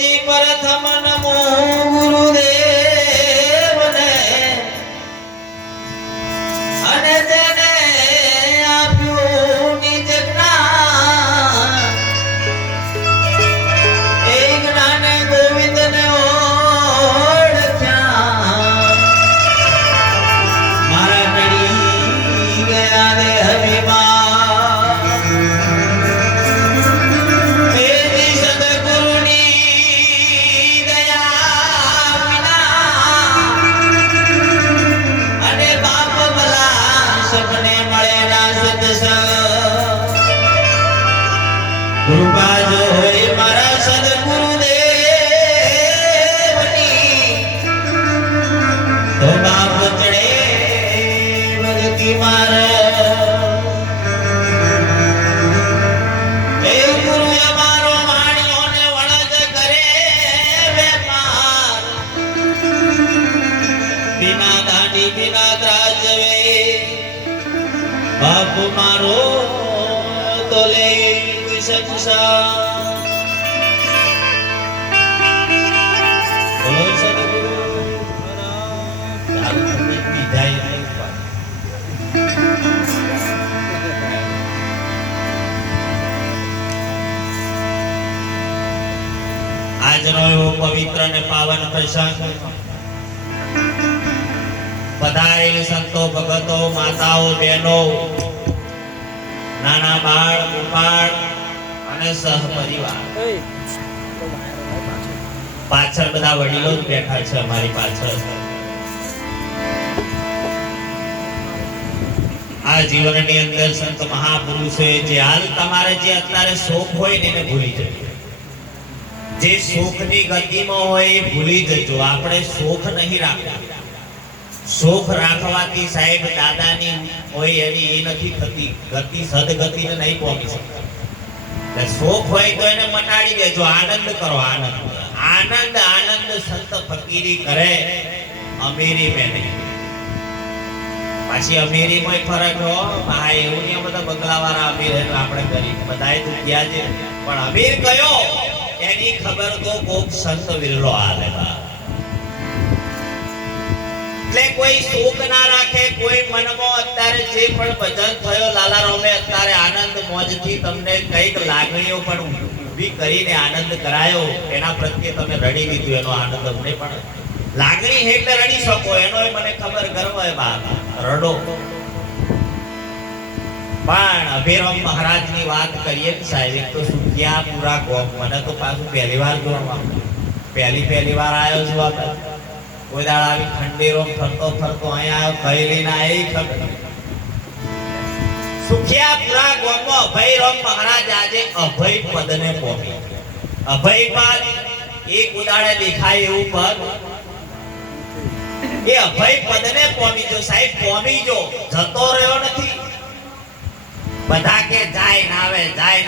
ગુરુજી પ્રથમ નમો ગુરુદેવને અને તેને આપ્યું નિજ જ્ઞાન એ જ્ઞાને ગોવિંદને ઓળખ્યા મારા નડી ગયા રે હરિમાં કૃપા જો હોય મારા સદગુરુદેવની તો બાપ ચડે ભગતી મારે એ ગુરુ અમારો વાણીઓને વળજ કરે વેપાર બિના દાંડી બિના ત્રાજવે બાપ મારો તો લે આજનો એવો પવિત્ર અને પાવન પ્રસંગ પધારેલ સંતો ભગતો માતાઓ બહેનો નાના બાળ ગોપાળ અને સહપરિવાર પાછળ બધા વડીલો જ બેઠા છે અમારી પાછળ આ જીવનની અંદર સંત મહાપુરુષોએ જે હાલ તમારે જે અત્યારે શોખ હોય ને એને ભૂલી જજો જે શોખની ગતિમાં હોય એ ભૂલી જજો આપણે શોખ નહીં રાખવા શોખ રાખવાથી સાહેબ દાદાની હોય એની એ નથી થતી ગતિ સદગતિને નહીં પહોંચી શકતા શોખ હોય તો એને મટાડી દેજો આનંદ કરો આનંદ આનંદ આનંદ સંત ફકીરી કરે અમીરી મેં નહીં પાછી અમીરીમાં ફરક હો ભાઈ એવું નહીં બધા બંગલાવાળા અમીર એટલે આપણે ગરીબ બધાએ તો ગયા છે પણ અમીર કયો એની ખબર તો કોક સંત વિરલો આલે બા એટલે કોઈ શોક ના રાખે કોઈ મનમાં અત્યારે જે પણ ભજન થયો લાલા રામે અત્યારે આનંદ મોજથી તમને કઈક લાગણીઓ પણ ઊભી કરીને આનંદ કરાયો એના પ્રત્યે તમે રડી લીધું એનો આનંદ અમને પણ લાગણી એટલે રડી શકો એનો મને ખબર ગર્વ હે બાપ રડો પણ અભિરામ મહારાજની વાત કરીએ કે સાહેબ એક તો સુખિયા પૂરા ગોમ મને તો પાછું પહેલી વાર જોવા પહેલી વાર આવ્યો છું આપણે કોઈ દાડા આવી ખંડેરો ફરતો અહીંયા કઈ લઈને આવી ખબર સુખિયા પૂરા ગોમમાં અભયરામ મહારાજ આજે અભય પદને પહોંચી અભય પદ એક ઉદાડે દેખાય એવું પદ એ અભય પદને પહોંચી જો સાહેબ પહોંચી જો જતો રહ્યો નથી બધા કે જાય ના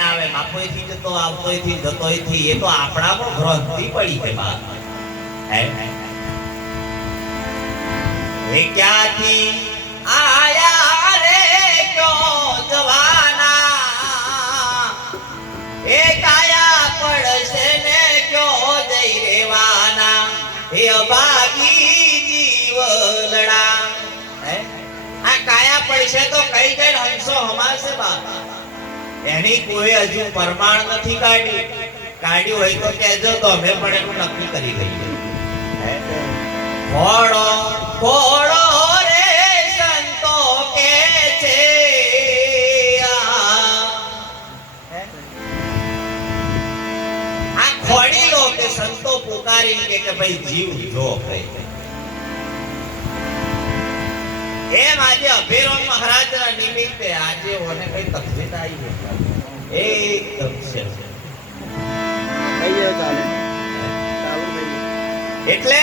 આવે બાપોથી જતો આવતોથી જતોથી એ તો આપણામાં ભ્રાંતિ પડી છે બા હે એ ક્યાંથી આયા રે ક્યો જવાના એ કાયા પડશે ને ક્યો જઈ રેવાના એ અભાગી જીવલડા હે આ કાયા પડશે તો કઈ કઈ હંસો હમાશે બા એની કોઈ હજુ પ્રમાણ નથી કાઢ્યું હોય તો કહેજો તો અમે પણ એનું નક્કી કરી લઈએ હે ફોડો ફોડો રે સંતો કે છે આ ખોડી લો કે સંતો પુકારી કે ભાઈ જીવ જો એમ આજે અભિરામ મહારાજના નિમિત્તે આજે ઓને કઈ તકલીફ આવી એકદમ છે એટલે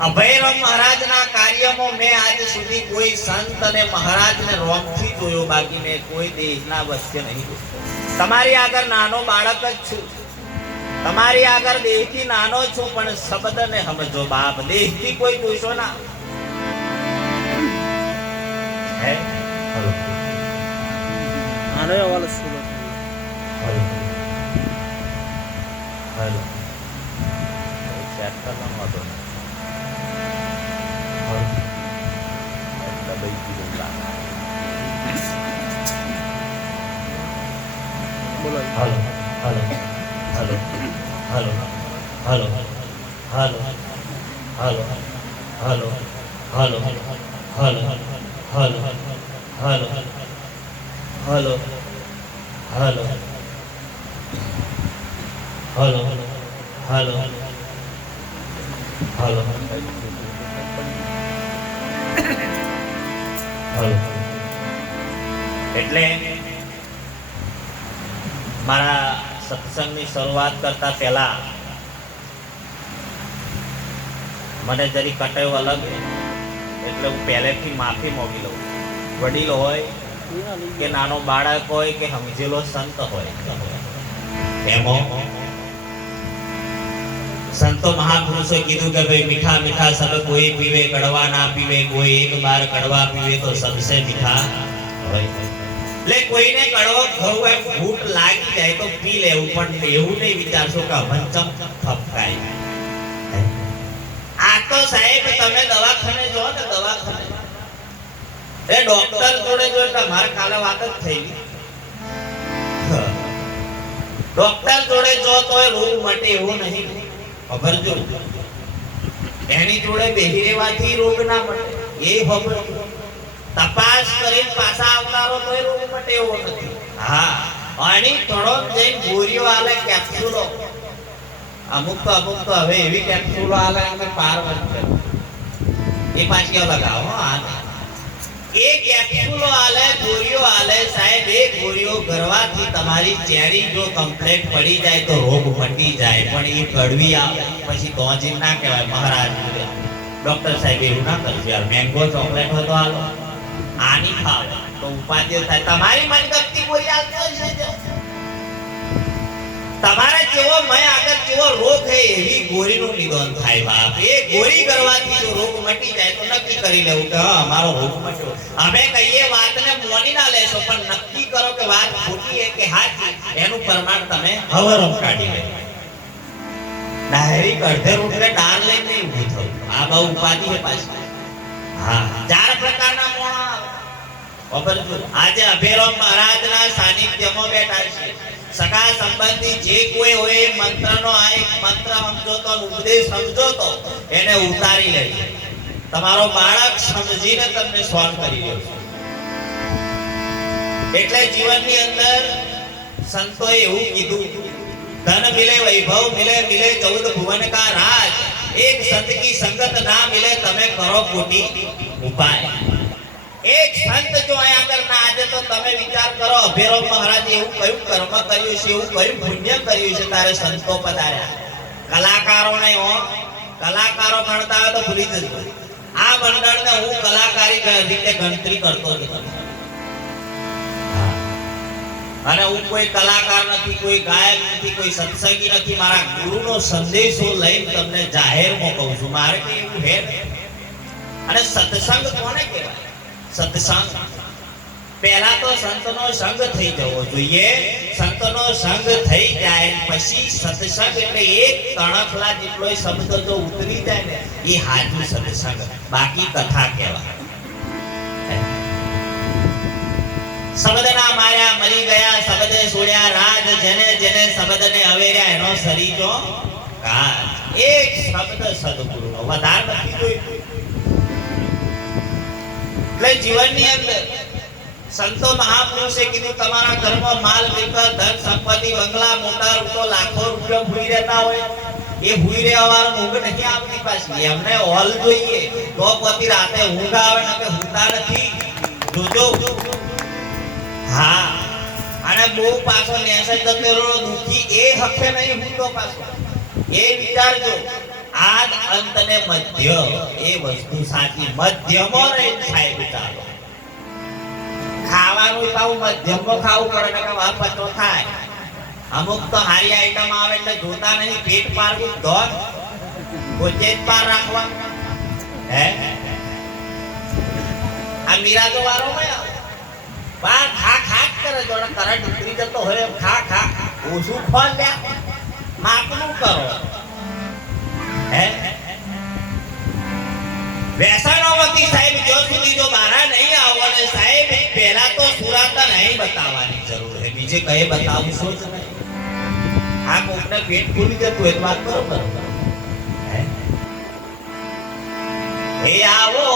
અભયરામ મહારાજના કાર્યમાં મેં આજ સુધી કોઈ સંત અને મહારાજને રોમથી જોયો બાકી મેં કોઈ દેશના વચ્ચે નહીં તમારી આગળ નાનો બાળક જ છું તમારી આગળ દેહથી નાનો છું પણ શબ્દને સમજો બાપ દેહથી કોઈ જોશો ના હે हेलो चेक करना वादो दबाई की बोला hello hello hello hello hello hello hello hello hello hello hello hello hello hello hello hello hello hello એટલે મારા સત્સંગની શરૂઆત કરતા પહેલા મને જરી કટાયો અલગ એટલે હું પહેલેથી માફી માંગી લઉં. વડીલ હોય કે નાનો બાળક હોય કે સમજેલો સંત હોય, એમાં સંતો મહાપુરુષોએ કીધું કે ભાઈ મીઠા મીઠા सब कोई पीवे कड़वा ना पीवे, कोई एक बार कड़वा पीवे तो सबसे मीठा હોય. એટલે કોઈને કડવો ખાવું હોય, ભૂખ લાગી જાય તો પી લેવું, પણ એવું નહીં વિચારશો કે હમચમ ફપકાય. આ તો સાહેબ તમે દવાખાને જો ને દવાખાને એ ડોક્ટર જોડે જો એટલે મારે કાલે વાત જ થઈ ગઈ. ડોક્ટર જોડે જો તો રોગ મટે એવું નહીં, ખબર જો એની જોડે બેહી રહેવાથી રોગ ના મટે એ ખબર. તપાસ કરીને પાછા આવતારો તો રોગ મટે એવો નથી. હા, આની થોડો જઈને ગોળીઓ આલે, કેપ્સ્યુલો, અમુક તો હવે એવી કેપ્સ્યુલો આલે કે પાર વધે એ પાછી લગાવો. એ કેપ્સ્યુલો આલે, ગોળીઓ આલે સાહેબ. એ ગોળીઓ કરવાથી તમારી ચેરી જો કમ્પ્લીટ પડી જાય તો રોગ મટી જાય, પણ એ કડવી આવે પછી તો જ ના કહેવાય. મહારાજ ડોક્ટર સાહેબ એવું ના કરજો યાર, મેંગો ચોકલેટ હોય તો આલો, આની ખાવ તો ઉપાધિ થાય. તમારી મનગમતી ગોળી આવતો છે, તમારે જેવો મય આગળ જેવો રોગ છે એવી ગોળીનું નિદાન થાય બાપ. એ ગોળી કરવાથી જો રોગ મટી જાય તો નક્કી કરી લેવું કે હા અમારો રોગ મટ્યો. અમે કહીએ વાતને મોની ના લેશો, પણ નક્કી કરો કે વાત ખોટી છે કે સાચી, એનું પ્રમાણ તમે હવરમ કાઢી લે. ડાયરેક્ટ અડધે રોટલે ડાર લઈને ઊભું થયું, આ બહુ ઉપાધિ છે પાછી. હા, 4 પ્રકારના મોણા ખબર છે. આજે અભેરામ મહારાજના સાનિધ્યમાં બેઠા છે. સગા સંબંધી જે કોઈ હોય મંત્રનો આ એક મંત્ર સમજો તો, ઉપદેશ સમજો તો એને ઉતારી લે. તમારો બાળક સમજીને તમને સોલ્વ કરી દે. એટલે જીવનની અંદર સંતોએ એવું કીધું, ધન મિલે વૈભવ મિલે, મિલે 14 ભુવન કા રાજ, એક સંત કી સંગત ના મિલે તમે કરો કોટી ઉપાય. એક સંત જો આયા આગળ ના આજે તો તમે વિચાર કરો, અભેરામ મહારાજ એવું કયું કર્મ કર્યું છે, એવું કયું પુણ્ય કર્યું છે તારે સંતો પધાર્યા. કલાકારો ને કલાકારો ગણતા હોય તો ભૂલી જજો. આ મંડળને હું કલાકારી રીતે ગણતરી કરતો હતો, અને હું કોઈ કલાકાર નથી, કોઈ ગાયક નથી, કોઈ સત્સંગી નથી. મારા ગુરુનો સંદેશો લઈને તમને જાહેરમાં કહું છું. મારે કે એવું હે. અને સત્સંગ કોને કહેવાય? સત્સંગ પહેલા તો સંતનો સંગ થઈ જવો જોઈએ. સંતનો સંગ થઈ જાય પછી સત્સંગ, એટલે એક તણખલા જેટલો શબ્દ જો ઉતરી જાય ને એ હાજુ સત્સંગ, બાકી કથા કહેવાય. શબ્દના માર્યા મરી ગયા, શબ્દે છોડ્યા રાજ, જેને જેને શબ્દને અવેર્યા એનો સરીજો કાજ. એક શબ્દ સદગુરુનો, વધારે નથી જોઈતું. એટલે જીવનની અંદર સંતો મહાપુરુષે કીધું, તમારા ઘરમાં માલ મિલકત ધન સંપત્તિ બંગલા મોટા રૂપો લાખો રૂપિયા ભૂઈ રહેતા હોય, એ ભૂઈ રહેવા વાળો ઊંઘ નહીં આવતી પાછી. એમને હોલ જોઈએ તો પછી રાતે ઊંઘ આવે ને કે ઊંઘતા નથી. જોજો. હા, અને બહુ પાછો નેસે જતો દુખી એ હકે નહીં ઊંઘતો પાછો. એ વિચારજો, આદ અંત ને મધ્ય એ વસ્તુ સાચી. મધ્યમાં રહી થાય વિચારો. ખાવાનું પાવું મધ્યમમાં ખાવું પડે ને કે વાપતો થાય. અમુક તો હારી આઈટમ આવે એટલે જોતા નહીં, પેટ પારવું ધોર પોતે જ પાર રાખવા. હે આ મિરાજો વાળો માં બાર ખા ખા કરે, જોડે કરંટ ઉતરી જતો હોય ખા ખા ઓછું ખોલ લે. માપનું કરો હે વ્યસનોમાંથી સાહેબ જો સુધી જો બહાર નહીં આવો ને સાહેબ પહેલા તો સુરાતા નહીં બતાવવાની જરૂર છે બીજે કઈ બતાવું છો જ નહીં આ કોકને પેટ ફૂલી જતું એ વાત બરોબર હે આવો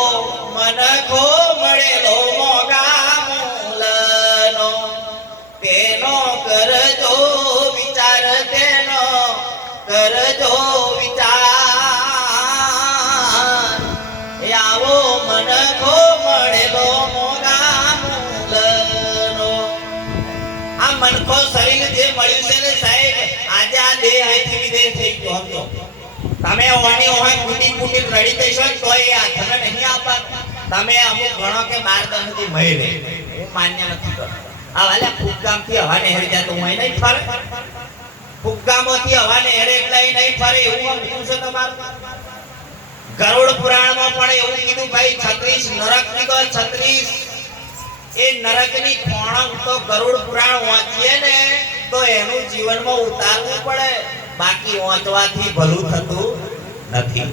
મનખો મળેલો મોગા મૂલનો તેનો કરજો વિચાર તેનો કરજો વિચાર હે આવો મનખો મળેલો મોગા મૂલનો આ મનખો શરીર જે મળ્યું છે ને સાહેબ આજે આ દેહ અહીંથી વિદેહ થઈ ગયો હતો તમે ઓણી ઓહી કુટી કુટી રડી દેશો તોય આ તમે નહીં આપા તમે અમુક ગણો કે 12 થી મહિને હું માન્ય નથી કરતો આ વાલે ફુગામ થી હવાને હેર જાતો હું નહીં ફરે ફુગામો થી હવાને હેર એટલે નહીં ફરે એવું આમ છે તમારું ગરુડ પુરાણ માં પણ એવું કીધું ભાઈ 36 નરક કીધો 36 એ નરકની ખોણક તો ગરુડ પુરાણ વાંચીએ ને તો એનું જીવનમાં ઉતારવું પડે બાકી વાંચવાથી ભલું થતું નથી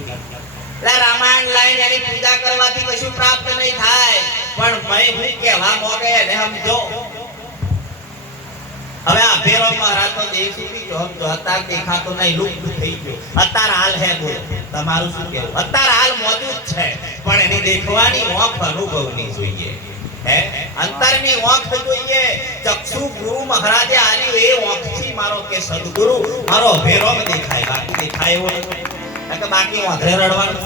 એટલે રામાયણ લાઈન એની પૂજા કરવાથી કશું પ્રાપ્ત નહીં થાય પણ મેં હું કહેવા મોગે ને સમજો હવે આ ભેરો મહારાજ તો દેહ સુધી જો સમજો અત્યારે દેખાતો નહીં લુપ્ત થઈ ગયો અત્યારે હાલ હે બોલો તમારું શું કહેવું અત્યારે હાલ મોજૂદ છે પણ એની દેખવાની ઓંખ અનુભવની જોઈએ હે અંતરની ઓંખ જોઈએ ચક્ષુ ગુરુ મહારાજે આલ્યું એ ઓંખથી મારો કે સદગુરુ મારો ભેરો દેખાય બાકી દેખાય એવો નથી કે બાકી ઓંધરે રડવાનું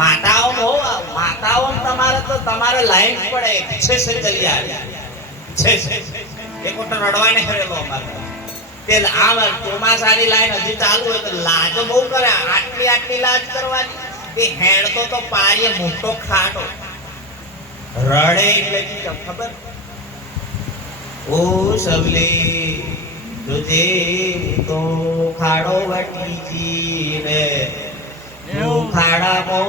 માતાઓ તમારે તો તમારે લાઈન પડે છે ચલી આવી છે એક વખત રડવાને કરેલો અમારે તે આ ચોમાસાની લાઈન હજી ચાલુ હોય તો લાજ બહુ કરે આટલી લાજ કરવાની તે હેણતો તો પારીએ મોટો ખાટો રડે એટલે ખબર ઓ સવલે તુજે તો ખાડો વટીજી રે તું ખાડા મો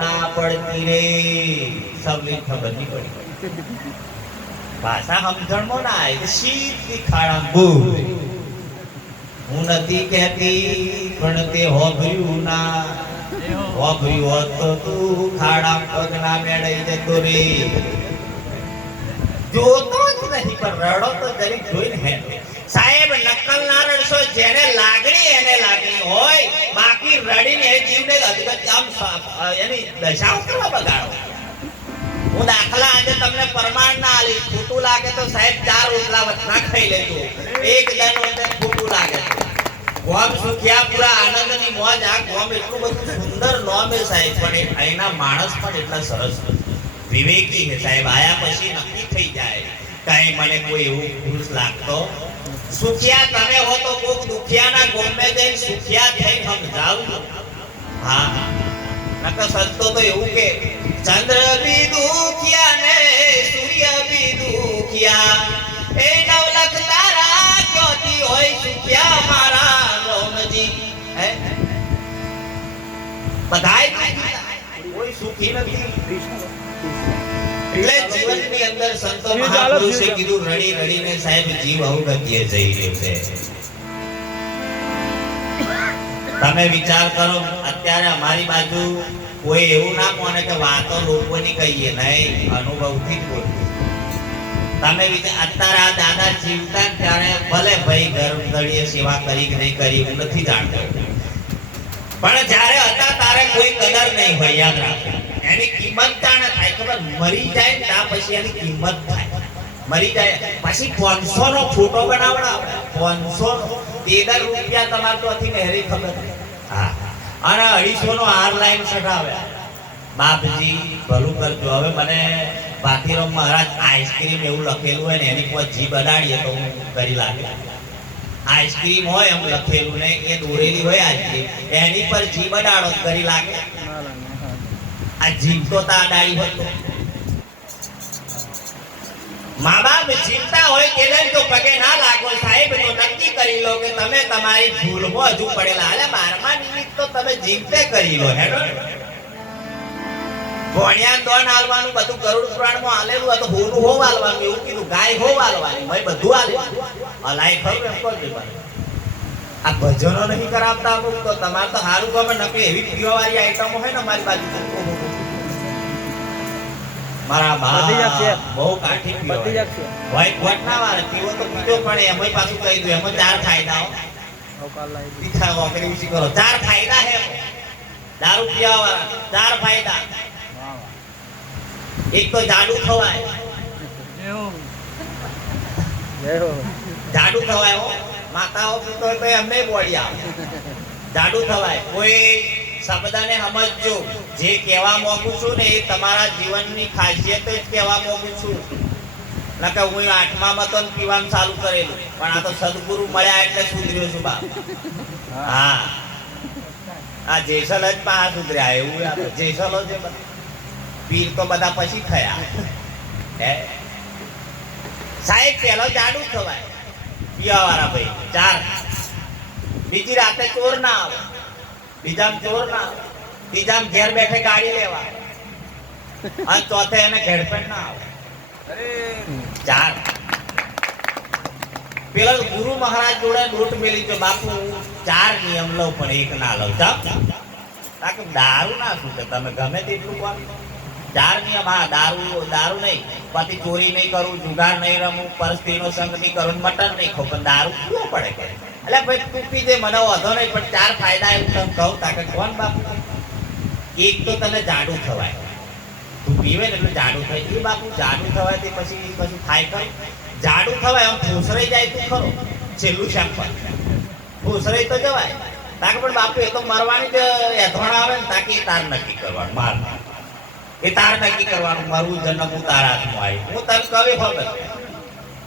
ના પડતી રે સવલે ખબર નહીં પડી ભાષા સમજણ મો ના આવી સીધી ખાડા બોલ હું નથી કહેતી પણ તે હોભર્યું ના હોભર્યું હોત તો તું ખાડા પગના મેળઈ જતો રે જોતો જ નહીં પણ રડો તો જરીક જોઈને હે સાહેબ નકલ ના રડશો જેને લાગણી એને લાગણી હોય બાકી રડીને એ જીવને અદગત આમ એની દશાઓ કરવા બગાડો હું દાખલા આજે તમને પ્રમાણ ના આલી ખોટું લાગે તો સાહેબ 4 રોટલા વચના ખાઈ લેજો એક દન વચ્ચે ખોટું લાગે ગોમ સુખિયા પૂરા આનંદની મોજ આ ગોમ એટલું બધું સુંદર નોમ છે સાહેબ પણ અહીંના માણસ પણ એટલા સરસ વિવેકી છે સાહેબ આયા પછી નક્કી થઈ જાય કાઈ મને કોઈ એવું પુરુષ લાગતો સુખિયા તમે હો તો કોક દુખિયાના ગોમે જઈને સુખિયા થઈ સમજાવજો હા નકર સંતો તો એવું કે ચંદ્ર બી દુખિયા ને સૂર્ય બી દુખિયા એ નવલખ તારા જ્યોતિ હોય સુખિયા મારા રોમજી હે બધાય કોઈ સુખી નથી એટલે જીવનની અંદર સંતો મહાપુરુષે કીધું રડી રડીને સાહેબ જીવ અવગતિએ જઈ રહ્યો છે તમે વિચાર કરો અત્યારે અમારી બાજુ કોઈ એવું ના કોને કે વાતો લોકોની કહીએ નહીં અનુભવથી જ બોલવું તમે વિચાર અત્યારે આ દાદા જીવતા ત્યારે ભલે ભાઈ ઘર ઘડીએ સેવા કરી કે નહીં કરી હું નથી જાણતો પણ જ્યારે હતા તારે કોઈ કદર નહીં હોય યાદ રાખો એની કિંમત જાણે થાય ખબર મરી જાય ને ત્યાં પછી એની કિંમત થાય મરી જાય પછી 500 નો ફોટો બનાવડાવે 500 નો 13 રૂપિયા તમારે તો હતી ને હેરી ખબર હા અને 250 નો હાર લાઈન સટાવે બાપજી ભલું કરજો હવે મને ભાતીરામ મહારાજ આઈસ્ક્રીમ એવું લખેલું હોય ને એની કોઈ જીભ અડાડીએ તો હું કરી લાગે આઈસ્ક્રીમ હોય એમ લખેલું ને એ દોરેલી હોય આઈસ્ક્રીમ એની પર જીભ અડાડો કરી લાગે આ જીભ તો અડાડી હોય મા બાપ જીવતા હોય કે તો પગે ના લાગો સાહેબ તો નક્કી કરી લો કે તમે તમારી ભૂલમાં હજુ પડેલા અલે 12મા નિમિત્ત તો તમે જીવતે કરી લો હેડો ભણ્યા દોન આલવાનું બધું ગરુડ પુરાણમાં આલેલું આ તો હોનું હોવ આલવાનું એવું કીધું ગાય હોવ આલવાની મેં બધું આલેલું અલાય ખરું એમ કહો આ ભજનો નહીં કરાવતા અમુક તો તમારે તો સારું ગમે નકે એવી પીવાવાળી આઈટમો હોય ને મારી બાજુ મારા બા બહુ કાઠી પીવા વ્હાઈટ વોટ ના વાળે પીવો તો પીજો પણ એમાં પાછું કહી દઉં એમાં 4 ફાયદાઓ તીખા વોકરી ઉછી કરો 4 ફાયદા હે દારૂ પીવા વાળા 4 ફાયદા એક તો જાડુ ખવાય જાડુ ખવાય હો માતાઓ પીતો તો એમને બોડી આવે જાડુ થવાય કોઈ શબ્દને સમજજો જે કહેવા માંગુ છું ને એ તમારા જીવનની ખાસિયત જ કહેવા માંગુ છું નકે હું 8મા તો પીવાનું ચાલુ કરેલું પણ આ તો સદગુરુ મળ્યા એટલે સુધર્યો છું બા હા આ જેસલ જ પા સુધર્યા એવું આ જેસલો જે પીર તો બધા પછી થયા હે સાહેબ પેલો જાડુ થવાય પીવાવાળા ભાઈ 4 બીજી રાતે ચોર ના આવે બીજામ ચોર ના આવે ત્રીજામ ઘેર બેઠે ગાડી લેવા અને ચોથે એને ઘેડપેટ ના આવે અરે 4 પેલા ગુરુ મહારાજ જોડે લૂંટ મેલી જો બાપુ 4 નિયમ લઉં પણ એક ના લઉં તાકે દારૂ ના શું છે તમે ગમે તેટલું કોણ 4 નિયમ હા દારૂ નહીં પછી ચોરી નહીં કરું જુગાર નહીં રમું પરસ્ત્રીનો સંગ નહીં કરું મટન નહીં ખાઉં પણ દારૂ પીવો પડે કે એટલે ભાઈ તું પીજે મને વાંધો નહીં પણ 4 ફાયદા એવું તને કહું તાકે કોણ બાપુ એક તો તને જાડુ થવાય તું પીવે ને એટલે જાડુ થાય એ બાપુ જાડુ થવાય તે પછી થાય કર જાડુ થવાય આમ ફૂસરાઈ જાય તું ખરો છેલ્લું સેમ્પલ ફૂસરાઈ તો જવાય તાકે પણ બાપુ એ તો મરવાની જ એધોણ આવે ને તાકે એ તાર નક્કી કરવાનું માર એ તાર નક્કી કરવાનું મારું જન્મ હું તારા હાથમાં આવી હું તને કવે ખબર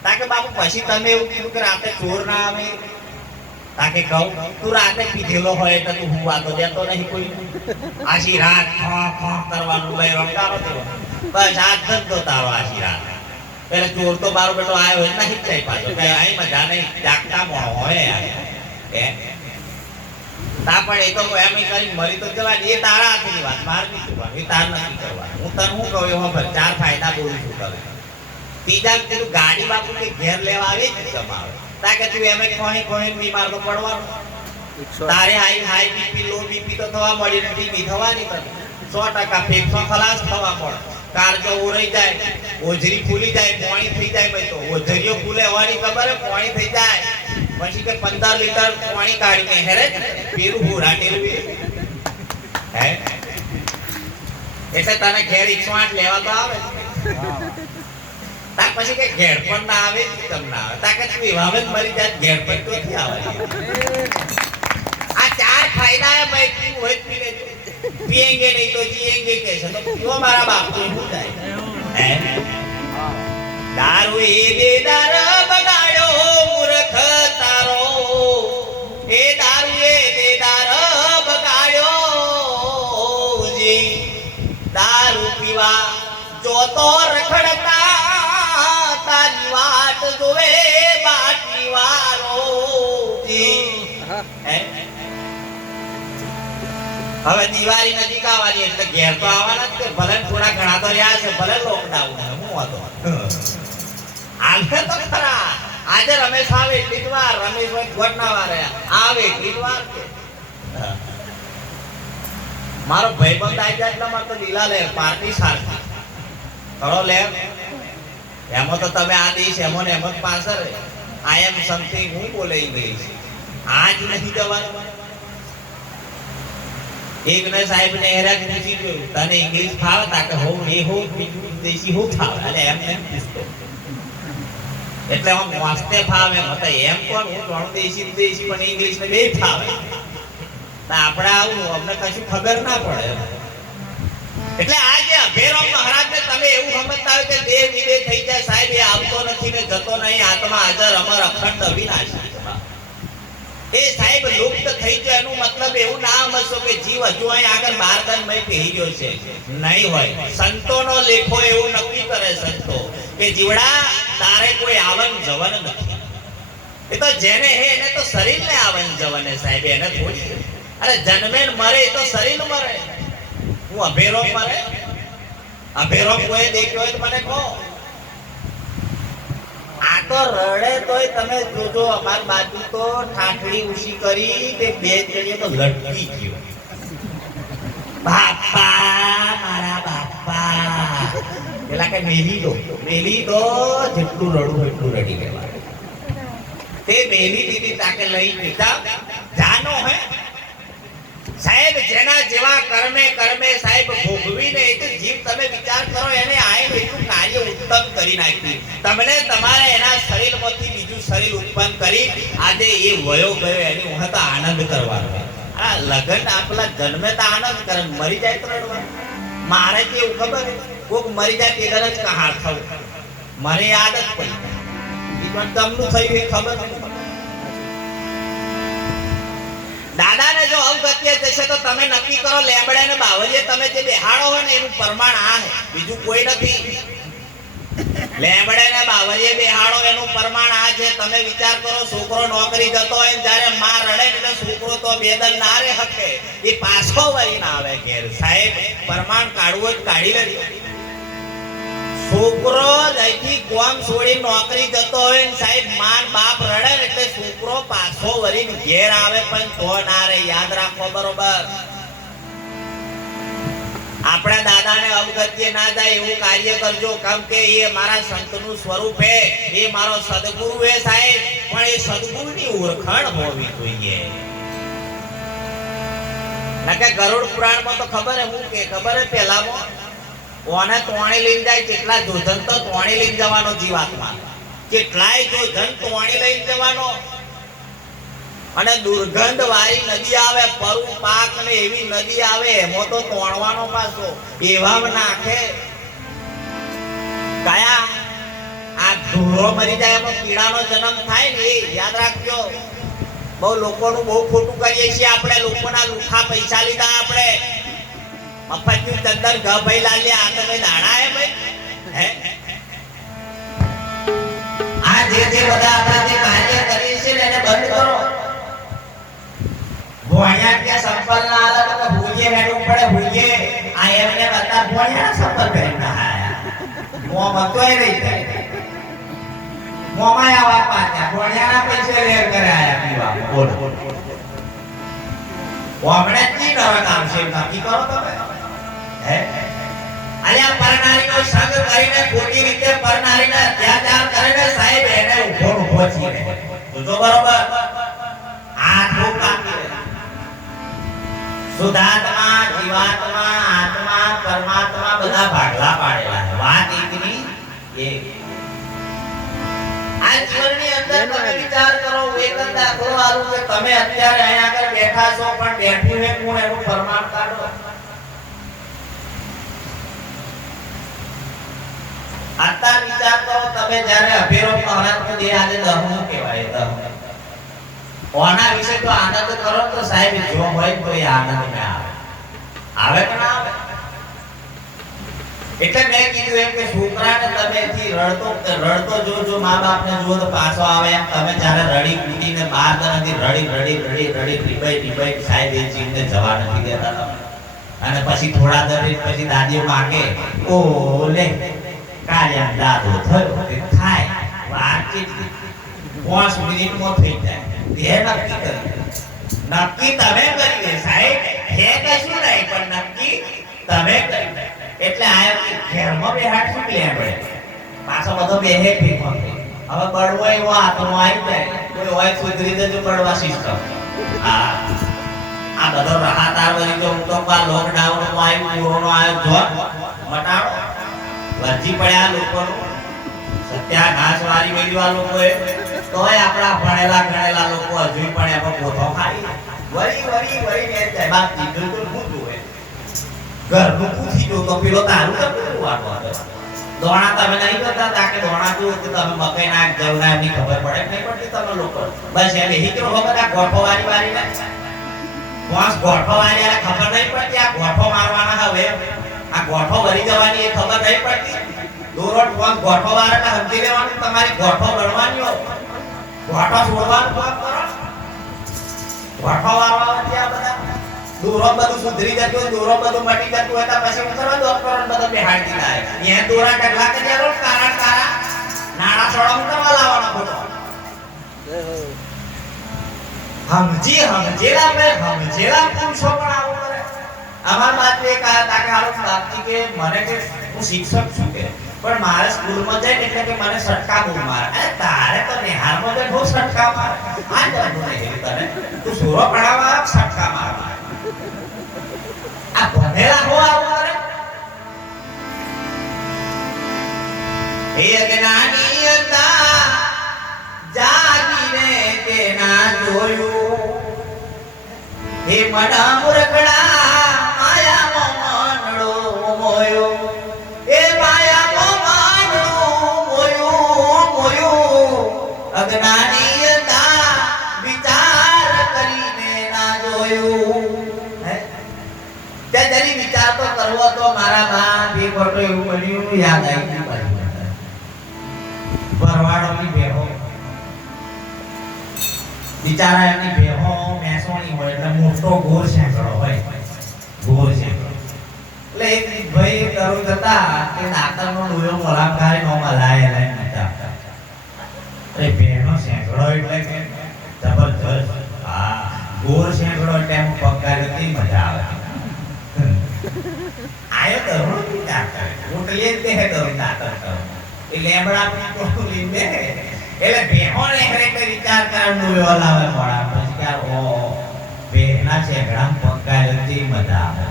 તાકે બાપુ પછી તમે એવું કીધું કે રાતે ચોર ના આવે તાકે કહું તું રાતે પીધેલો હોય એટલે તું હું વાતો દેતો નહીં કોઈ આશી રાત ખો કરવાનું ભાઈ રંગારો દેવો બસ આ ધંધો તારો આશી રાત પેલા ચોર તો મારો બેટો આવ્યો હોય નહીં જાય પાછો કઈ આઈ મજા નહીં જાગતા હોય યાર હે તા પણ એ તો એમ કરી મરી તો જવાની એ તારા હાથની વાત માર નહીં જોવાની એ તાર નથી કરવાની હું તને શું કહું એમાં 4 ફાયદા બોલું છું તમે ત્રીજા કીધું ગાડી બાપુ કે ઘેર લેવા આવે જ જમાવે તાકે તું એમ કોઈ બીમાર તો પડવાનું તારે હાઈ બીપી લો બીપી તો થવા મળી ને ટીબી થવાની તને 100% ફેફસો ખલાસ થવા મળે કારજો ઉરાઈ જાય ઓજરી ફૂલી જાય પાણી થઈ જાય ભાઈ તો ઓજરીઓ ફૂલે હોવાની ખબર પાણી થઈ જાય પછી કે 15 લીટર પાણી કાઢીને હેરે પીરું ભૂરા ટેલવી હે એટલે તને ઘેર 108 લેવા તો આવે તાક પછી કે ઘેર પણ ના આવે તમને આવે તાકે તું વાવે મરી જાય ઘેર પણ તો થી આવે આ 4 ફાયદા હે ભાઈ તું હોય પી લેજો पिएंगे नहीं तो जिएंगे कैसे तो क्यों हमारा बाप को होता है दारू ए बेदार बगाड़ो मूर्ख तारो ए दारू ए बेदार बगाड़ो जी दारू पीवा जो तो रखड़ता तारी वाट जोवे बाटली वारो जी હવે દિવાળી નજીક આવવાની એટલે ઘેર તો આવવાના જ કે ભલે થોડા ઘણા તો રહ્યા છે ભલે લોકડાઉન હું હતો હાલે તો ખરા આજે રમેશ આવે એટલી જ વાર રમેશભાઈ ગોટ ના વારે આવે એટલી જ વાર મારો ભાઈબંધ આવી જાય એટલે મારે તો લીલા લે પાર્ટી સારથી થોડો લે એમાં તો તમે આ દઈશ એમાં ને એમ જ પાછળ આઈ એમ સમથિંગ હું બોલે ઇંગ્લિશ આજ નથી જવાનું एक ने साहेब ने हेरा पूछी जो तने इंग्लिश फाव ताके हो ने हो देशी हो फाव એટલે એમ એમ પૂછતો એટલે હું વાસ્તે ફાવે મત એમ કોણ હું ત્રણ દેશી પણ ઇંગ્લિશ ને બે ફાવે ના આપણે આવું અમને કશું ખબર ના પડે એટલે આ જે અભેરામ મહારાજ ને તમે એવું સમજતા હોય કે દેહ વિદેહ થઈ જાય સાહેબ એ આવતો નથી ને જતો નહીં આત્મા હાજર અમર અખંડ અવિનાશી એ સાહેબ લુપ્ત થઈ જાય એનું મતલબ એવું ના સમજશો કે જીવ હજુ અહીં આગળ 12 દનમય પહેરી ગયો છે નહીં હોય સંતોનો લેખો એવું નક્કી કરે સંતો કે જીવડા તારે કોઈ આવન જવન નથી એ તો જેને હે એને તો શરીરને આવન જવન હે સાહેબ એને થોડી અરે જન્મે મરે તો શરીર મરે હું અભેરો મરે અભેરો કોઈ દેખ્યો હોય તો મને કહો આ તો રડે તોય તમે જોજો અમાર બાજુ તો ઠાઠડી ઊંચી કરી તે બે જઈએ તો લટકી ગયો. બાપા મારા બાપા પેલા કે મેલી દો જેટલું રડું એટલું રડી ગયેલા. તે મેલી દીધી તાકે લઈ દીધા જાનો હે સાહેબ જેના જેવા કર્મે સાહેબ ભોગવીને એક જીવ તમે વિચાર કરો એને આય એટલું કાર્ય ઉત્તમ કરી નાખ્યું. તમને તમારે એના શરીરમાંથી બીજું શરીર ઉત્પન્ન કરી આજે એ વયો ગયો એની હું તો આનંદ કરવાનો. આ લગન આપલા જન્મે તો આનંદ કરે મરી જાય તો રડવાનું. મારે કેવું ખબર કોક મરી જાય તેગર જ કહાર થવું મને યાદ જ પડી પણ તમનું થયું એ ખબર નથી. દાદાને જો અવગત્ય જશે તો તમે નક્કી કરો લેબડે ને બાવળીએ તમે જે બેહાડો હોય ને એનું પ્રમાણ આ છે બીજું કોઈ નથી. લેબડે ને બાવળીએ બેહાડો એનું પ્રમાણ આ છે. તમે વિચાર કરો છોકરો નોકરી જતો હોય જ્યારે માં રડે એટલે છોકરો તો બેદન ના રે હકે એ પાછો વળી ના આવે ઘેર. સાહેબ પ્રમાણ કાઢવું જ કાઢી લે. છોકરો અહીંથી કોમ છોડી નોકરી જતો હોય ને સાહેબ માન બાપ રડે એટલે છોકરો પાછો વળીને ઘેર આવે પણ તો ના રે. યાદ રાખો બરોબર. આપણા દાદાને અવગત્ય ના જાય એવું કાર્ય કરજો કેમ કે એ મારા સંતનું સ્વરૂપ હે એ મારો સદગુરુ હે સાહેબ. પણ એ સદગુરુની ઓળખાણ હોવી જોઈએ. નકે ગરુડ પુરાણમાં તો ખબર હે હું કે ખબર હે પહેલામાં કોને તોણી લઈને જાય કેટલા જોધન તો તોણી લઈને જવાનો જીવાત્મા કેટલાય જોધન તોણી લઈને જવાનો. અને દુર્ગંધ વાળી નદી આવે પરુ પાક ને એવી નદી આવે એમાં તો તોણવાનો પાછો એવામાં નાખે કયા આ ઢોરો મરી જાય એમાં કીડાનો જન્મ થાય ને એ યાદ રાખજો. બહુ લોકોનું બહુ ખોટું કરીએ છીએ આપણે. લોકોના લુખા પૈસા લીધા આપણે મફતનું ચંદન ઘ ભાઈ લાલ્યા આ તો ભાઈ દાણા હે ભાઈ હે આ જે બધા આપણે જે કાર્ય કરીએ છીએ ને એને બંધ કરો. ભોણિયા કે સંપલ ના આલે તો ભૂલીએ મેડું પડે ભૂલીએ આ એમને બતા ભોણિયા સંપલ કરી ના આયા મો મતોય રહી જાય મોમાં આવા પાછા ભોણિયાના પૈસે લેર કરે આયા પીવા બોલ ઓમણે કી નવા કામ છે નક્કી કરો તમે હે અલ્યા પરનારીનો સંગ કરીને ખોટી રીતે પરનારીને અત્યાચાર કરીને સાહેબ એને ઉભો છીએ તો બરોબર આ ધોકા સુધાત્મા જીવાત્મા આત્મા પરમાત્મા બધા ભાગલા પાડેલા છે. વાત એકની એક આ જીવનની અંદર તમે વિચાર કરો એક જ દાખલો આલું કે તમે અત્યારે અહીંયા આગળ બેઠા છો પણ બેઠું હે કોણ એનું પ્રમાણ કાઢો. અત્યારે વિચાર કરો તમે જ્યારે અભેરો મહારાજનો દેહ આજે દહનું કહેવાય દહન ઓના વિશે તો આનંદ કરો તો સાહેબ જો હોય તો એ આનંદ ના આવે આવે કે ના આવે. એટલે મેં કીધું એમ કે છોકરાને તમે થી રડતો જો મા બાપને જો તો પાછો આવે એમ તમે જ્યારે રડી કૂટીને બાર દનથી રડી ટીબાઈ સાહેબ એ જીવને જવા નથી દેતા તમે. અને પછી થોડા દર પછી દાદીઓ માંગે ઓ લે કાળિયા દાદો થયો તે થાય વાતચીત 5 મિનિટમાં થઈ જાય. નક્કી તમે કરી સાહેબ હે કશું નહીં પણ નક્કી તમે કરી. એટલે આ ઘેરમાં બેહાડ શું લે પડે પાછો બધો બેહે ફીકમાં હવે બળવો એવો હાથમાં આવી જાય કોઈ હોય સુધરી જજો બળવા સિસ્ટમ. આ બધો રાહતાર વળી જો હું તો લોકડાઉન માં આવ્યું કોરોના આવ્યો જો મટાડો વર્જી પડ્યા લોકોનું સત્યાઘાસ વાળી મેળવા લોકોએ તોય આપણા ભણેલા ગણેલા લોકો હજુ પણ એમાં પોથો ખાઈ વરી ને જાય બાપ દીધું તો હું જોવે ઘરનું પૂછી જો તો પેલો તારું તો પૂરવાનો હતો. દોણા તમે નહીં કરતા તા કે દોણા જો તો તમે મકાઈ નાખ જવના એમની ખબર પડે નહીં પડતી તમે લોકો બસ એને હિકરો ખબર આ ગોઠો વાળી ને બસ ગોઠો વાળી ખબર નહીં પડતી આ ગોઠો મારવાના હવે આ ગોઠો વરી જવાની એ ખબર નહીં પડતી. દોરોટ ફોન ગોઠો વાળાને સમજી લેવાનું તમારી ગોઠો ગણવાની હો ગોઠો છોડવાનું કામ કરો. ગોઠો વાળવા ત્યાં બધા દોરો બધું સુધરી જતું દોરો બધું મટી જતું હોય તો પછી હું કરવા ડોક્ટર બધું બેહાડી દીધા એ દોરા ટકલા કે જરૂર કારણ તારા નાણા સોડા હું કરવા લાવવાનો ખોટો સમજેલા પુરુષો પણ આવું કરે અમાર બાજુ એક આયા કે હાલો બાપજી કે મને કે હું શિક્ષક છું કે પણ મારે સ્કૂલમાં જઈને એટલે કે મને સટકા બહુ મારે તારે તો નિહારમાં બેઠો સટકા મારે આ જવાનું નહીં તને તું સુરો પડાવવા સટકા મારવા આ ભણેલા હો આવું કરે એ અજ્ઞાની હતા જાગીને તેના જોયું હે મડા મૂર્ખડા માયામાં મનડો મોયો એ માયામાં મનડો મોયો અજ્ઞાની હતા વિચાર કરીને ના જોયું તે જરી વિચાર તો કરવો તો મારા બા બે ફોટો એવું બન્યું યાદ આવી ગયું ભરવાડોની બેહો બિચારા એમની બેહો મેસોણી હોય એટલે મોટો ગોર શેકડો હોય ગોર શેકડો એટલે એક ભાઈ કરું જતા કે દાંતરનો લોયો મોલાકારે નો મલાય લઈને નતા એ બેનો શેકડો એટલે કે જબરજસ્ત હા ગોર શેકડો એટલે એમ પગારતી મજા આવે આયો કરું વિચાર કરે ઉઠલીએ તે હે કરું દાંતર કરો એ લેબડા કોણ લીંબે એટલે બેહોને હરેક વિચાર કરવાનો લાવે મોડા પછી કે ઓ બેહના છેગડામ પગારતી મજા આવે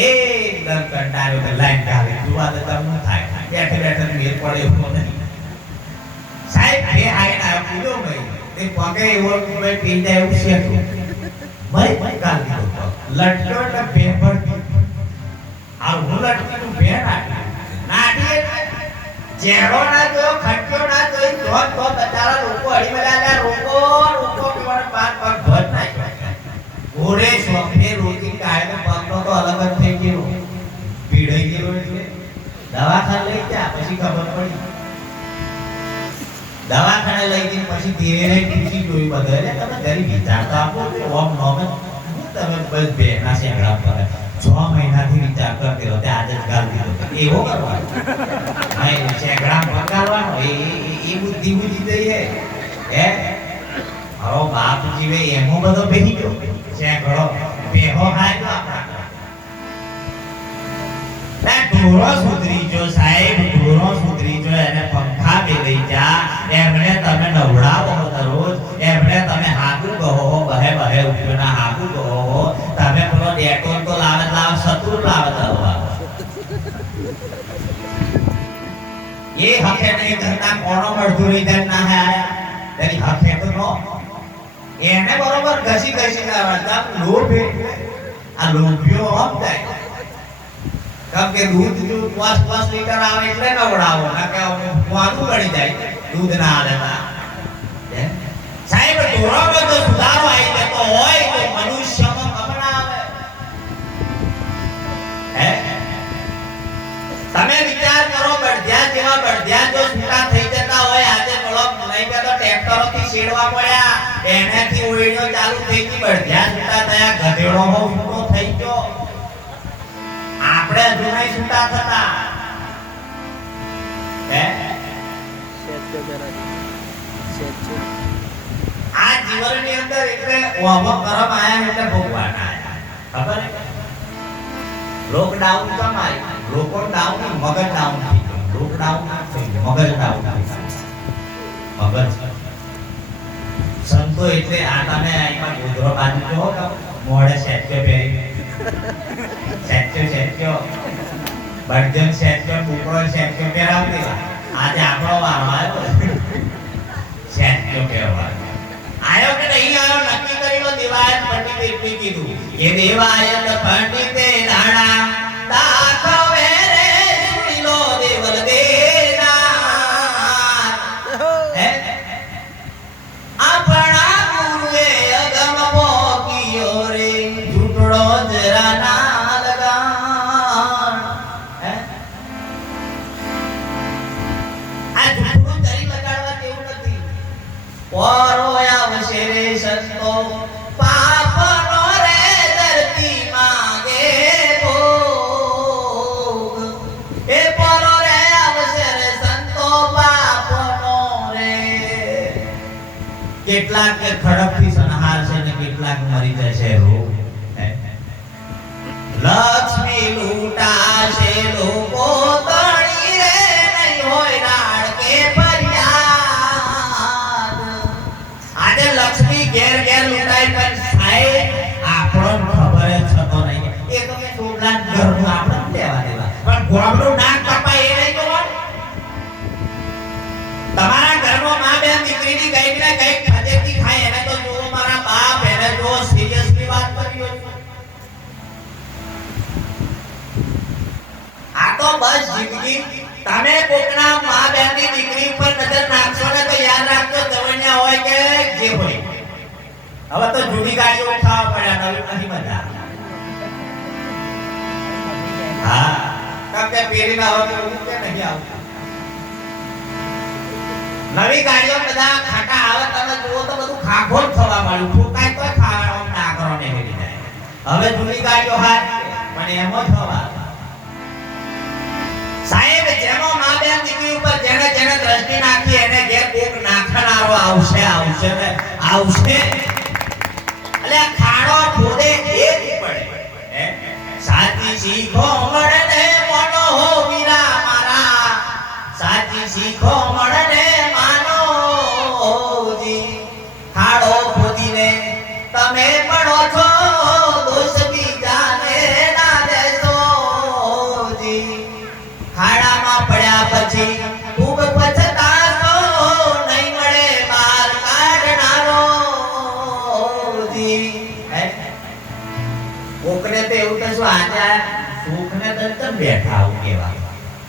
એકદમ કંટાળ્યો કે લાઈન કાલે જોવા તો તમને થાય બેઠે બેઠે મેર પડે એવું નહીં સાહેબ બે આઈને આવ્યો કીધો ભાઈ તે પગે એવો ભાઈ પી જાય એવું છે મય કાલ દીધો લટક્યો એટલે બે પર આ હું લટકી તું બે નાટી જેડો ના જો ખટક્યો ના જો તો બચારા લોકો હળી મલાલા રોકો પીવાનો પાક ભર નાખ્યો ઓરે શોખે રોટી કાઢે પગનો તો અલગ જ થઈ ગયો પીડાઈ ગયો એટલે દવાખાને લઈ જા પછી ખબર પડી દવાખાને લઈ જઈને પછી ધીરે પૂછી જોઈ બધાને તમે જરી વિચાર તો આપો ઓમ નોમે તમે બસ બેના શેંગડા પર 6 મહિનાથી વિચાર કરતી રહો તે આજે જ ગાલ દીધો એવો કરવાનો નહીં શેંગડા પકાવવાનો એ બુદ્ધિ દઈ હે હરો બાપ જીવે એમો બધો બેહી ગયો શેંગડો બેહો હાય તો આપણા ના ઢોરો સુધરી જો સાહેબ ઢોરો સુધરી જો એને પંખા બે લઈ જા એમને તમે નવડાવો દરરોજ એમને તમે હાકુ કહો બહે ઉઠ્યોના હાકુ કહો તમે પેલો ડેટોલ તો લાવે સતુર લાવે દવા ये हके नहीं करना कोनो मजदूरी दर ना है आया तेरी हके तो नो એને બરોબર ઘસી લાવતા લોભ આ લોભ્યો આમ થાય કેમ કે દૂધ જો 5 લીટર આવે એટલે નવડાવો ના કે મોંઘું પડી જાય દૂધ ના આલેતા સાહેબ ઢોરામાં તો સુધારો આવી જતો હોય તો મનુષ્યમાં કમણા આવે હે તમે વિચાર કરો બળદિયા જો છૂટા થઈ જતા હોય આજે બોલો નહીં કે તો ટ્રેક્ટરોથી છેડવા પડ્યા એનાથી ઓળીઓ ચાલુ થઈ ગઈ બળદિયા છૂટા થયા ગધેડો હો છૂટો થઈ ગયો આપણે હજુ નહીં છૂટા થતા હે આ જીવનની અંદર એટલે ઓમો કરમ આયા એટલે ભગવાન આયા ખબર હે લોકડાઉન કેમ આવ્યું લોકો ડાઉન મગજ ડાઉન થઈ ગયું લોકડાઉન થઈ ગયું મગજ ડાઉન મગજ સંતો એટલે આ તમે આઈમાં ગોધરો બાજુ જો મોડે સેટ્યો પહેરી સેટ્યો બર્જન સેટ્યો બુકરો સેટ્યો પહેરાવતી આજે આપણો વારો આવ્યો સેટ્યો કહેવાય આયો કે નહીં આયો નક્કી કરી લો દેવાયત પંડિત એટલી કીધું એ દેવાયત પંડિતે દાડા દાખવે રે સુઈલો દેવલ દેના હે આપણા ગુરુએ અગમ પોકિયો રે ઝૂટડો જરા ના લગાણ હે આ ઝૂટડું જરી લગાડવા જેવું નથી પોરો આવશે રે સંતો પાપનો રે ધરતી કેટલાક કે ખડકથી સંહાર છે ને કેટલાક મરી જશે રોગ લક્ષ્મી લૂંટાશે લોકો તણી રે નહીં હોય રાડ કે ફરિયાદ આજે લક્ષ્મી ઘેર ઘેર લૂંટાય પણ સાહેબ આપણો ખબર જ છતો નહીં એ તો કે છોકરા ઘરનું આપણે લેવા દેવા પણ ગોળનું નાક કપાય એ નહીં જોવાનું તમારા ઘરમાં માં બેન દીકરીની કઈક ને કઈક ફજેતી થાય એને તો જો મારા બાપ એને જો સિરિયસલી વાત કરી હોય આ તો બસ જિંદગી તમે કોકના માં બેનની દીકરી પર નજર નાખશો ને તો યાદ રાખજો જવણ્યા હોય કે જે હોય હવે તો જૂની ગાડીઓ ઉઠાવવા પડ્યા નવી નથી મજા હા કેમ કે પેરીના હવે તો કે નહીં આવતા નવી ગાડીઓ બધા ખાટા આવે તમે જુઓ તો બધું ખાખો જ થવા મળ્યું ફૂકાય તો ખાવાનું ના કરો ને મેલી જાય હવે જૂની ગાડીઓ હાથ પણ એમો થવા સાહેબ જેનો માં બેન દીકરી ઉપર જેને જેને દ્રષ્ટિ નાખી એને ઘેર કોક નાખનારો આવશે આવશે ને આવશે એટલે ખાડો ખોદે એ જ પડે સાચી શીખો મળે ને મોનો હો વીરા મારા સાચી શીખો મળે ને માનો જી ખાડો ખોદીને તમે પડો છો દોષ બીજાને ના દેશો જી ખાડામાં પડ્યા પછી ખૂબ પછતાશો નહીં મળે બાર કાઢનારો જી કોકને તો એવું કે શું આજે સુખને તો બેઠા આવું કેવા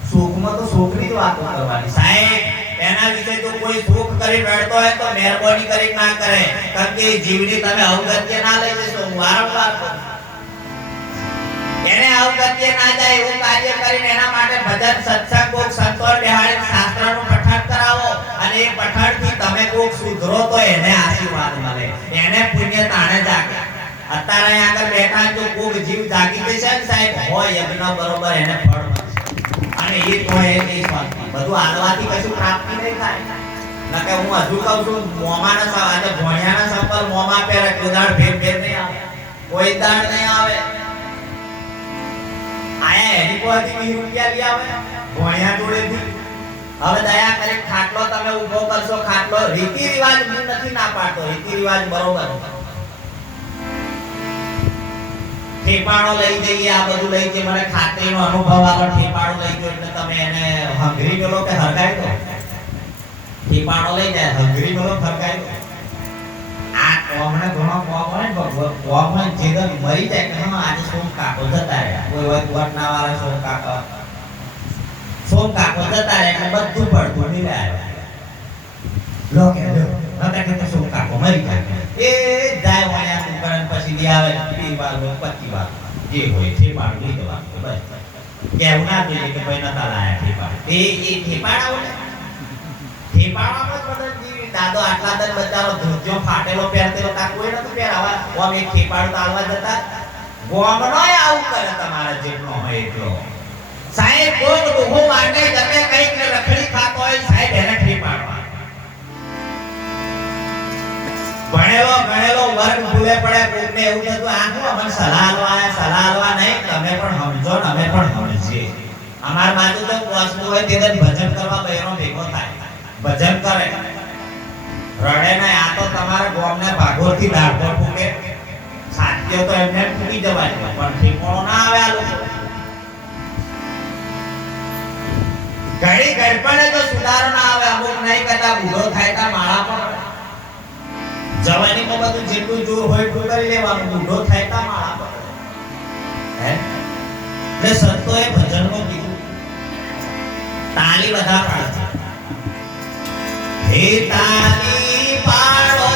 સુખમાં તો સુખની જ વાતો કરવાની સાહેબ એના વિશે જો કોઈ સુખ કરી રડતો હોય તો મહેરબાની કરી ના કરે કારણ કે જીવની તમે અવગત્ય ના લઈ જશો વારંવાર એને અવગત્ય ના જાય એવું કાર્ય કરીને એના માટે ભજન સત્સંગ કોક સંતોર બેહાડીને શાસ્ત્રનું પઠન કરાવો અને એ પઠનથી તમે કોક સુધરો તો એને આશીર્વાદ મળે એને પુણ્ય તાણે જાગે અત્યારે આગળ બેઠા જો કોક જીવ જાગી જશે ને સાહેબ હોય યજ્ઞ બરોબર એને ફળ મળશે અને એ તો એ બધું આલવાથી કશું પ્રાપ્તિ નહીં થાય નકે હું હજુ કહું છું મોમાના આજે ભોણિયાના સંપલ મોમા પહેરે કુદાળ ભેર ભેર નહીં આવે કોઈ દાળ નહીં આવે આયા એની કોઈથી 20 રૂપિયા લઈ આવે ભોણિયા જોડેથી હવે દયા કરી ખાટલો તમે ઊભો કરશો ખાટલો રીતિ રિવાજ હું નથી ના પાડતો રીતિ રિવાજ બરોબર ઠેપાણો લઈ જઈએ આ બધું લઈ જઈએ મને ખાતરીનો અનુભવ આગળ ઠેપાણો લઈ ગયો એટલે તમે એને હંગરી મેલો કે હરગાઈ દો ઠેપાણો લઈ જાય હંગરી મેલો હરગાઈ દો આ કોમને ઘણો કોમ હોય ને કોમ જેદન મરી જાય કે હા આજે સોમ કાકો જતા રહ્યા કોઈ હોય વટના વાળા સોમ કાકો જતા રહ્યા એટલે બધું પડતું નહીં આવ્યા લો કે નતા કે સોમ કાકો મરી જાય એ જાય વાયા દુકાન પછી લે આવે 20 વાર 25 વાર જે હોય છે પાડ લઈ જવા બસ કેવું ના જોઈએ કે ભાઈ નતા લાયા ઠેપાડા એ ઠેપાડા હોય ઠેપાડામાં જ બધા જીવી દાદો આટલા દન બચારો ધોતિયો ફાટેલો પહેરતેલો તા કોઈ નતું પહેરાવા ઓમ એક ઠેપાડું તાલવા જતા ગોમનોય આવું કરે તમારા જેટલો હોય એટલો સાહેબ કોક દુહો માટે ગમે કઈક ને રખડી ખાતો હોય સાહેબ એને ઠેપાડવા ભણેલો વર્ગ ભૂલે પડે કોકને એવું થતું આખું અમને સલાહ આલવા નહીં તમે પણ સમજો ને અમે પણ સમજીએ અમાર બાજુ તો વસ્તુ હોય તે ભજન કરવા બહેનો ભેગો થાય ભજન કરે રડે ને આ તો તમારા ગોમને ભાગોથી દાઢો ફૂકે સાત્યો તો એમને ફૂકી જવાય પણ ઠીકોણો ના આવે આ લોકો ઘડી ગડપણે જો સુધારો ના આવે અમુક નહીં કરતા બુઢો થાય તા માળા પણ જવાનીમાં બધું જેટલું જોર હોય એટલું કરી લેવાનું બુઢો થાય તા માળા પર હે એટલે સંતોએ ભજનમાં કીધું તાલી બધા પાડતા હે તાલી પાડો